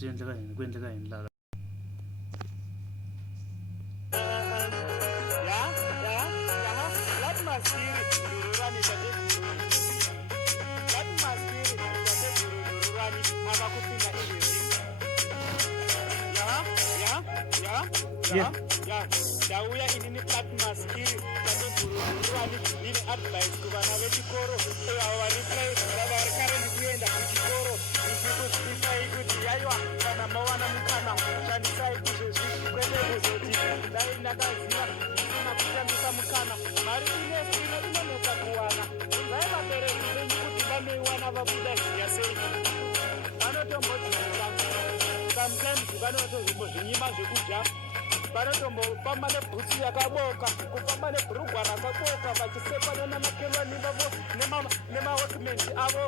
kwendleka yini la ndauya inini platmaskiri tategururani ine advice kuvana vechikoro avo vari kare ndikuenda kuchikoro ndichikuzwisai kuti yaiwa kana mawana mukana shandisai kuzvezvi kwete kuzoti dai ndakaziva ndisina kushandisa mukana mari inesu inonetsa kuwana zai vabereki venyu kuti vanoiwana vabuda ziya sei vanotombodzivisa sometimes vanotozvinyima zvekudya vanotombofamba nebhutsu yakaboka kufamba nebhurugwa rakaboka vachisekwa namakerani vavo nemaokimendi avo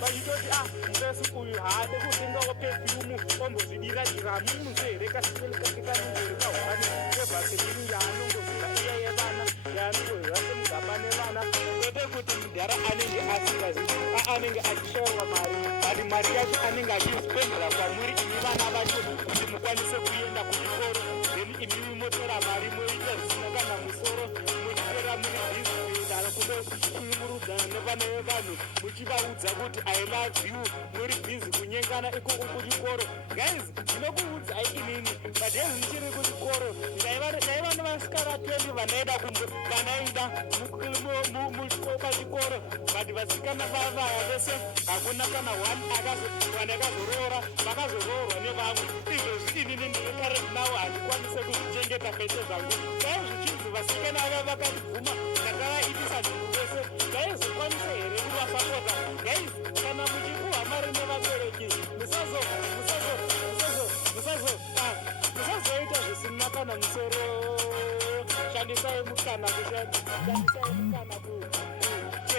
vachitoti muresu uyu haade kutengawo pefyumu ombozvidira diramu muzere kasikekaningorikahwani evhaselini yaanongozira iya yevana yaanongoziva semugaba nevana kwete kuti mudhara anenge asingazivi anenge achishaurwa mari bati mari yacho anenge achispendera kwamuri imi vana vacho kuti mukwanise kuenda kuchikoro then imimi motora mari moita zvisina kana musoro muchitera muri bhizi kuendana kundokunyurudzana nevana vevanhu muchivaudza kuti I love you muri bhizi kunyengana ikoko kuchikoro guys ndinokuudzai inini but hezi ndichiri kuchikoro ndaiva nevasikara 20 vanaida pachikoro but vasikana vavaya vese hakuna kana 1 vandakazoroora vakazoroorwa nevamwe izvozvi inini ndinekare nawo handikwanise kuzvichengeta pese zvangu dai zvichinzi vasikana ava vakandibvuma ndakavaitisa zvinhu vese daizokwanise here kuvasapota guys kana muchipuhwa mari nevabereki musazoita zvisina kana musoro shandisai mukana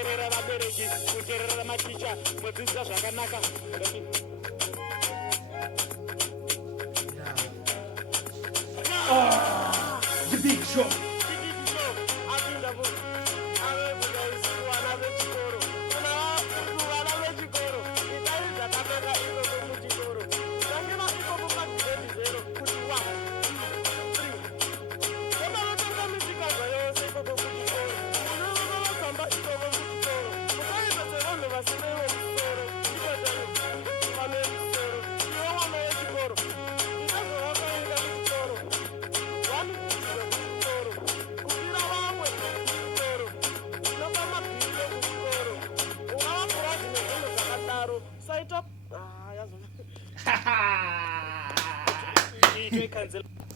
kucherera vabereki kucherera maticha mudzidzisa zvakanaka The big show. Cancel.